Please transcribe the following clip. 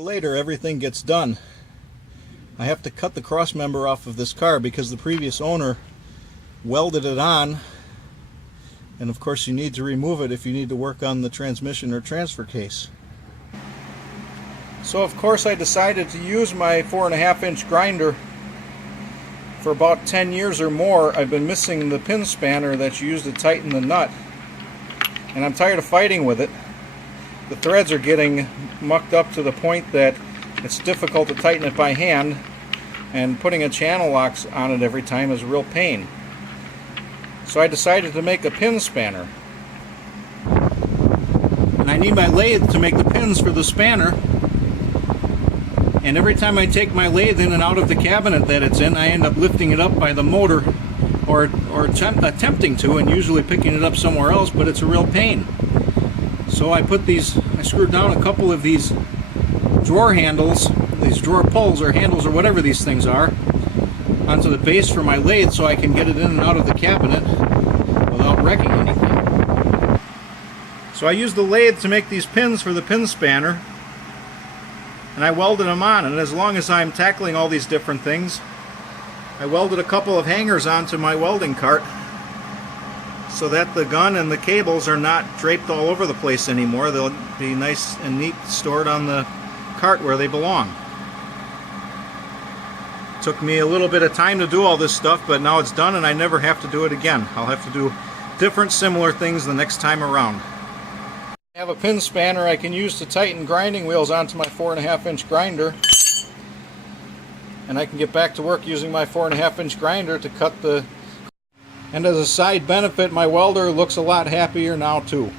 Or later, everything gets done. I have to cut the cross member off of this car because the previous owner welded it on, and of course you need to remove it if you need to work on the transmission or transfer case. So of course I decided to use my 4.5-inch grinder. For about 10 years or more I've been missing the pin spanner that's used to tighten the nut, and I'm tired of fighting with it. The threads are getting mucked up to the point that it's difficult to tighten it by hand, and putting a channel lock on it every time is a real pain. So I decided to make a pin spanner. And I need my lathe to make the pins for the spanner. And every time I take my lathe in and out of the cabinet that it's in, I end up lifting it up by the motor, or attempting to, and usually picking it up somewhere else, but it's a real pain. So I screwed down a couple of these drawer handles, these drawer pulls or handles or whatever these things are, onto the base for my lathe so I can get it in and out of the cabinet without wrecking anything. So I used the lathe to make these pins for the pin spanner, and I welded them on, and as long as I'm tackling all these different things, I welded a couple of hangers onto my welding cart so that the gun and the cables are not draped all over the place anymore. They'll be nice and neat stored on the cart where they belong. Took me a little bit of time to do all this stuff, but now it's done and I never have to do it again. I'll have to do different similar things the next time around. I have a pin spanner I can use to tighten grinding wheels onto my 4.5-inch grinder, and I can get back to work using my 4.5-inch grinder to cut the... And as a side benefit, my welder looks a lot happier now too.